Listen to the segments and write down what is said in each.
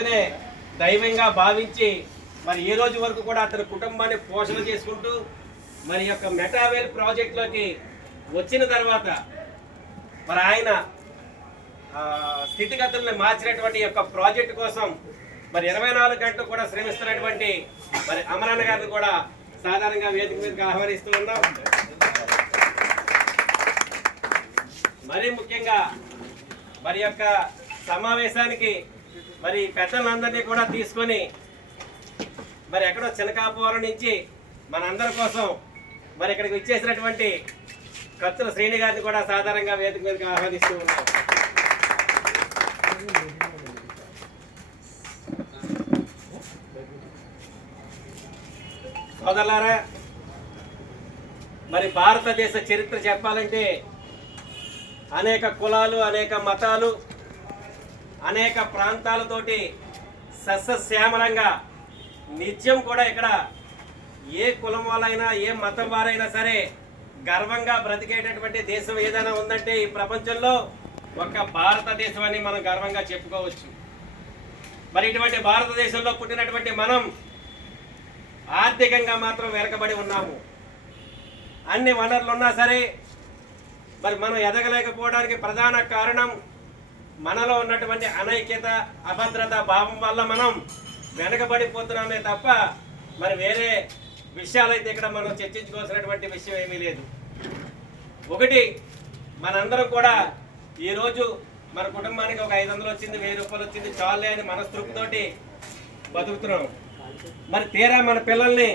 వ్యక్తినే దైవంగా భావించి మరి ఈ రోజు వరకు కూడా అతని కుటుంబాన్ని పోషణ చేసుకుంటూ మరి యొక్క మెటావేల్ ప్రాజెక్టులోకి వచ్చిన తర్వాత మరి ఆయన స్థితిగతుల్ని మార్చినటువంటి యొక్క ప్రాజెక్టు కోసం మరి 24 గంటలు కూడా శ్రమిస్తున్నటువంటి మరి అమరన్న గారిని కూడా సాధారణంగా వేదిక మీదకి ఆహ్వానిస్తూ ఉన్నాం. మరీ ముఖ్యంగా మరి యొక్క సమావేశానికి మరి పెద్దలందరినీ కూడా తీసుకొని మరి ఎక్కడో చినకాపురం నుంచి మనందరి కోసం మరి ఇక్కడికి వచ్చేసినటువంటి కత్తుల శ్రేణి గారిని కూడా సాధారణంగా వేదిక మీదకి ఆహ్వానిస్తూ ఉన్నాం. సోదరులారా, మరి భారతదేశ చరిత్ర చెప్పాలంటే అనేక కులాలు, అనేక మతాలు, అనేక ప్రాంతాలతోటి సస్యశ్యామలంగా నిత్యం కూడా ఇక్కడ ఏ కులం వాళ్ళైనా ఏ మతం వారైనా సరే గర్వంగా బ్రతికేటటువంటి దేశం ఏదైనా ఉందంటే ఈ ప్రపంచంలో ఒక భారతదేశం అని మనం గర్వంగా చెప్పుకోవచ్చు. మరి ఇటువంటి భారతదేశంలో పుట్టినటువంటి మనం ఆర్థికంగా మాత్రం వెనకబడి ఉన్నాము. అన్ని వనరులు ఉన్నా సరే మరి మనం ఎదగలేకపోవడానికి ప్రధాన కారణం మనలో ఉన్నటువంటి అనైక్యత, అభద్రత భావం వల్ల మనం వెనకబడిపోతున్నామే తప్ప మరి వేరే విషయాలైతే ఇక్కడ మనం చర్చించుకోవాల్సినటువంటి విషయం ఏమీ లేదు. ఒకటి, మనందరం కూడా ఈరోజు మన కుటుంబానికి ఒక 500 వచ్చింది, 1000 రూపాయలు వచ్చింది చాలే అని మనస్తృప్తితోటి బతుకుతున్నాం. మరి తీరా మన పిల్లల్ని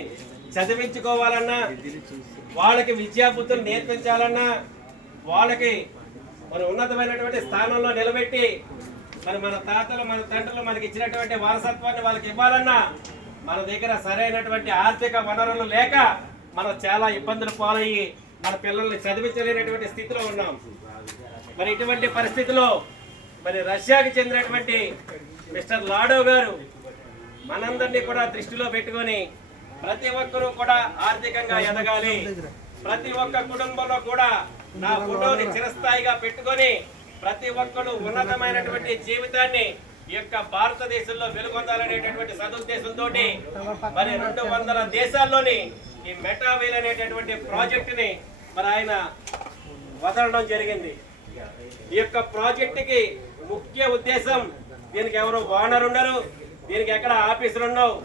చదివించుకోవాలన్నా, వాళ్ళకి విద్యాబుద్ధులు నేర్పించాలన్నా, వాళ్ళకి మరి ఉన్నతమైనటువంటి స్థానంలో నిలబెట్టి మరి మన తాతలు మన తండ్రులు మనకి ఇచ్చినటువంటి వారసత్వాన్ని వాళ్ళకి ఇవ్వాలన్నా మన దగ్గర సరైనటువంటి ఆర్థిక వనరులు లేక మనం చాలా ఇబ్బందులు పాలయ్యి మన పిల్లల్ని చదివించలేనటువంటి స్థితిలో ఉన్నాం. మరి ఇటువంటి పరిస్థితిలో మరి రష్యాకి చెందినటువంటి మిస్టర్ లాడో గారు మనందరినీ కూడా దృష్టిలో పెట్టుకొని ప్రతి ఒక్కరూ కూడా ఆర్థికంగా ఎదగాలి, ప్రతి ఒక్క కుటుంబంలో కూడా నా ఫోటోని చిరస్థాయిగా పెట్టుకొని ప్రతి ఒక్కరు ఉన్నతమైనటువంటి జీవితాన్ని ఈ యొక్క భారతదేశంలో వెలుగొందాలనేటటువంటి సదుద్దేశంతో మరి 200 దేశాల్లోని ఈ మెటావేల్ అనేటటువంటి ప్రాజెక్టుని మరి ఆయన వదలడం జరిగింది. ఈ యొక్క ప్రాజెక్టుకి ముఖ్య ఉద్దేశం, దీనికి ఎవరు ఓనర్ ఉండరు, దీనికి ఎక్కడ ఆఫీసులు ఉండవు,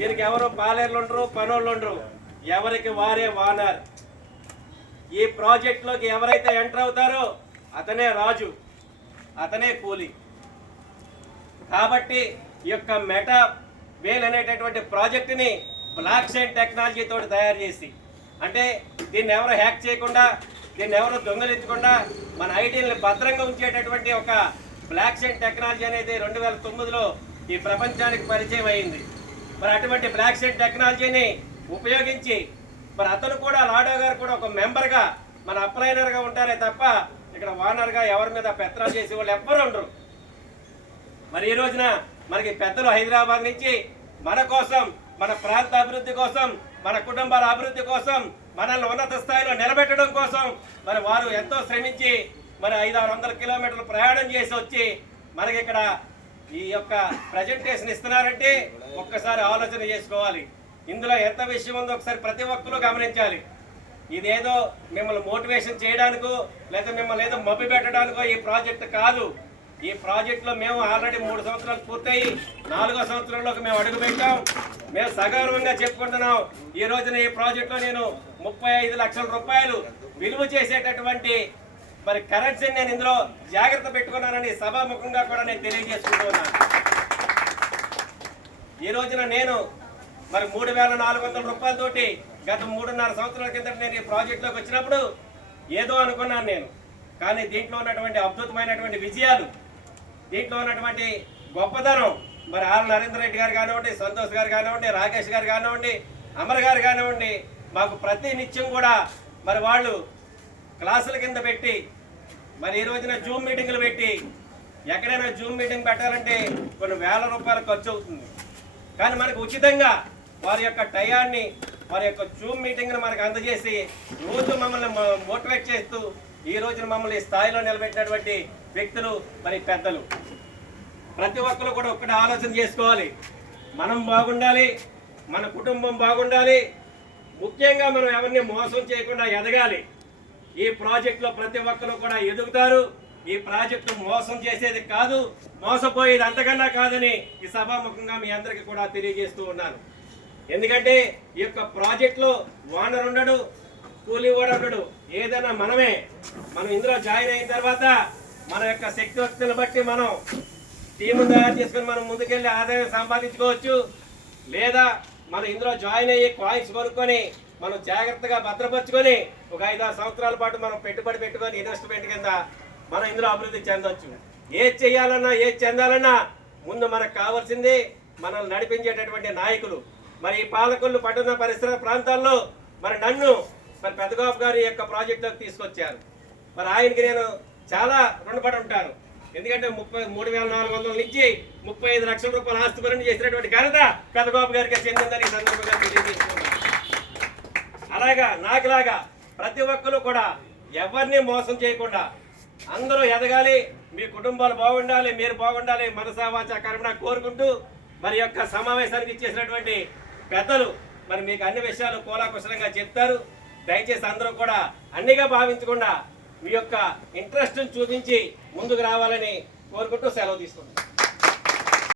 దీనికి ఎవరు పాలేర్లు ఉండరు, పనులు ఉండరు, ఎవరికి వారే ఓనర్. ఈ ప్రాజెక్టులోకి ఎవరైతే ఎంటర్ అవుతారో అతనే రాజు, అతనే కూలి. కాబట్టి ఈ యొక్క మెటావేల్ అనేటటువంటి ప్రాజెక్టుని బ్లాక్ చైన్ టెక్నాలజీ తోటి తయారు చేసి, అంటే దీన్ని ఎవరు హ్యాక్ చేయకుండా, దీన్ని ఎవరు దొంగలించకుండా మన ఐడీని భద్రంగా ఉంచేటటువంటి ఒక బ్లాక్ చైన్ టెక్నాలజీ అనేది 2009లో ఈ ప్రపంచానికి పరిచయం అయింది. మరి అటువంటి బ్లాక్ చైన్ టెక్నాలజీని ఉపయోగించి మరి అతను కూడా, లాడో గారు కూడా ఒక మెంబర్గా మన అప్లైనర్గా ఉంటారే తప్ప ఇక్కడ ఓనర్గా ఎవరి మీద పెత్తనాలు చేసే వాళ్ళు ఎవ్వరు ఉండరు. మరి ఈ రోజున మనకి పెద్దలు హైదరాబాద్ నుంచి మన కోసం, మన ప్రాంత అభివృద్ధి కోసం, మన కుటుంబాల అభివృద్ధి కోసం, మనల్ని ఉన్నత స్థాయిలో నిలబెట్టడం కోసం మరి వారు ఎంతో శ్రమించి మరి 500-600 కిలోమీటర్లు ప్రయాణం చేసి వచ్చి మనకి ఇక్కడ ఈ యొక్క ప్రజెంటేషన్ ఇస్తున్నారంటే ఒక్కసారి ఆలోచన చేసుకోవాలి. ఇందులో ఎంత విషయం ఉందో ఒకసారి ప్రతి ఒక్కరూ గమనించాలి. ఇదేదో మిమ్మల్ని మోటివేషన్ చేయడానికో లేదా మిమ్మల్ని ఏదో మభ్య పెట్టడానికో ఈ ప్రాజెక్ట్ కాదు. ఈ ప్రాజెక్టులో మేము ఆల్రెడీ 3 సంవత్సరాలు పూర్తయి 4వ సంవత్సరంలోకి మేము అడుగుపెట్టాం. మేము సగౌరవంగా చెప్పుకుంటున్నాం. ఈ రోజున ఈ ప్రాజెక్టులో నేను 35 లక్షల రూపాయలు విలువ చేసేటటువంటి మరి కరెన్సీని నేను ఇందులో జాగ్రత్త పెట్టుకున్నానని సభాముఖంగా కూడా నేను తెలియజేసుకుంటూ ఉన్నాను. ఈ రోజున నేను మరి 3400 రూపాయలతోటి గత 3.5 సంవత్సరాల కిందట నేను ఈ ప్రాజెక్టులోకి వచ్చినప్పుడు ఏదో అనుకున్నాను నేను. కానీ దీంట్లో ఉన్నటువంటి అద్భుతమైనటువంటి విజయాలు, దీంట్లో ఉన్నటువంటి గొప్పతనం మరి ఆర్ నరేంద్ర రెడ్డి గారు కానివ్వండి, సంతోష్ గారు కానివ్వండి, రాకేష్ గారు కానివ్వండి, అమర్ గారు కానివ్వండి, మాకు ప్రతి నిత్యం కూడా మరి వాళ్ళు క్లాసుల కింద పెట్టి మరి ఈ రోజున జూమ్ మీటింగులు పెట్టి, ఎక్కడైనా జూమ్ మీటింగ్ పెట్టాలంటే కొన్ని వేల రూపాయలు ఖర్చు అవుతుంది. కానీ మనకు ఉచితంగా వారి యొక్క టయాన్ని, వారి యొక్క జూమ్ మీటింగ్ను మనకు అందజేసి రోజు మమ్మల్ని మోటివేట్ చేస్తూ ఈ రోజున మమ్మల్ని స్థాయిలో నిలబెట్టినటువంటి వ్యక్తులు మరి పెద్దలు. ప్రతి ఒక్కరు కూడా ఒక్కటి ఆలోచన చేసుకోవాలి. మనం బాగుండాలి, మన కుటుంబం బాగుండాలి, ముఖ్యంగా మనం ఎవరిని మోసం చేయకుండా ఎదగాలి. ఈ ప్రాజెక్టులో ప్రతి ఒక్కరు కూడా ఎదుగుతారు. ఈ ప్రాజెక్టు మోసం చేసేది కాదు, మోసపోయేది అంతకన్నా కాదని ఈ సభాముఖంగా మీ అందరికీ కూడా తెలియజేస్తూ ఉన్నాను. ఎందుకంటే ఈ యొక్క ప్రాజెక్టులో ఓనర్ ఉండడు, కూలీ కూడా ఉండడు, ఏదైనా మనమే. మనం ఇందులో జాయిన్ అయిన తర్వాత మన యొక్క శక్తిని బట్టి మనం టీము తయారు చేసుకుని మనం ముందుకెళ్ళి ఆదాయం సంపాదించుకోవచ్చు. లేదా మనం ఇందులో జాయిన్ అయ్యి కాయిన్స్ కొనుక్కొని మనం జాగ్రత్తగా భద్రపరుచుకొని ఒక 5-6 సంవత్సరాల పాటు మనం పెట్టుబడి పెట్టుకొని ఇన్వెస్ట్మెంట్ కింద మనం ఇందులో అభివృద్ధి చెందొచ్చు. ఏది చేయాలన్నా ఏది చెందాలన్నా ముందు మనకు కావాల్సింది మనల్ని నడిపించేటటువంటి నాయకులు. మరి ఈ పాలకులు పట్టణ పరిసర ప్రాంతాల్లో మరి నన్ను పెద్దగోప గారి యొక్క ప్రాజెక్టులోకి తీసుకొచ్చారు. మరి ఆయనకి నేను చాలా రుణపడి ఉంటాను. ఎందుకంటే 33,400 నుంచి 35 లక్షల రూపాయల ఆస్తి పనులు చేసినటువంటి ఘనత పెద్దగోప గారికి చెందిందని ఈ సందర్భంగా తెలియజేస్తున్నాను. అలాగా నాకులాగా ప్రతి ఒక్కరు కూడా ఎవరిని మోసం చేయకుండా అందరూ ఎదగాలి, మీ కుటుంబాలు బాగుండాలి, మీరు బాగుండాలి మనసా వాచా కర్మణ కోరుకుంటూ మరి యొక్క సమావేశానికి ఇచ్చేసినటువంటి పెద్దలు మరి మీకు అన్ని విషయాలు కూలాకుశలంగా చెప్తారు. దయచేసి అందరూ కూడా అన్నిగా భావించకుండా మీ యొక్క ఇంట్రెస్ట్ని చూపించి ముందుకు రావాలని కోరుకుంటూ సెలవు తీసుకుంటాం.